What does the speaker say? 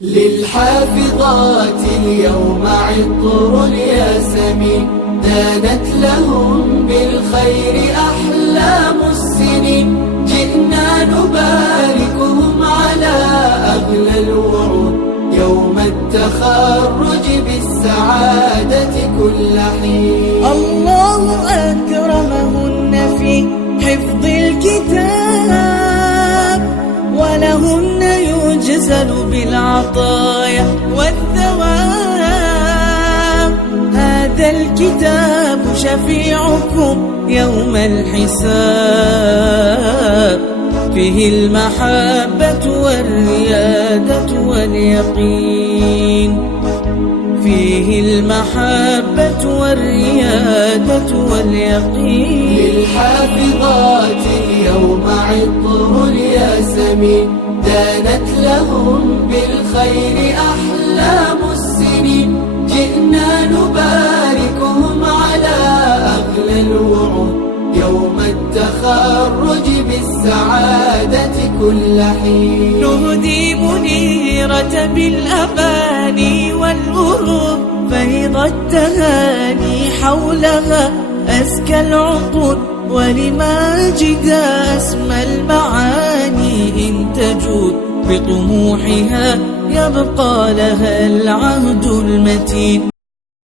للحافظات اليوم عطر الياسمين، دانت لهم بالخير أحلام السنين. جئنا نباركهم على أغلى الوعود، يوم التخرج بالسعادة كل حين. الله أكرمهن في حفظ الكتاب، ولهن يجزل بالعطايا والثواب. هذا الكتاب شفيعكم يوم الحساب، فيه المحبة والريادة واليقين، فيه المحبة والريادة واليقين. للحافظات اليوم عطر الياسمين، دانت لهم بالخير أحلام السنين. جئنا نباركهم على أغلى الوعود، يوم التخرج بالسعادة كل حين. نهدي منيرة بالأماني والأروب، فيض التهاني حولها أزكى العقود. ولماجد أسمى المعاني إن تجود، بطموحها يبقى لها العهد المتين.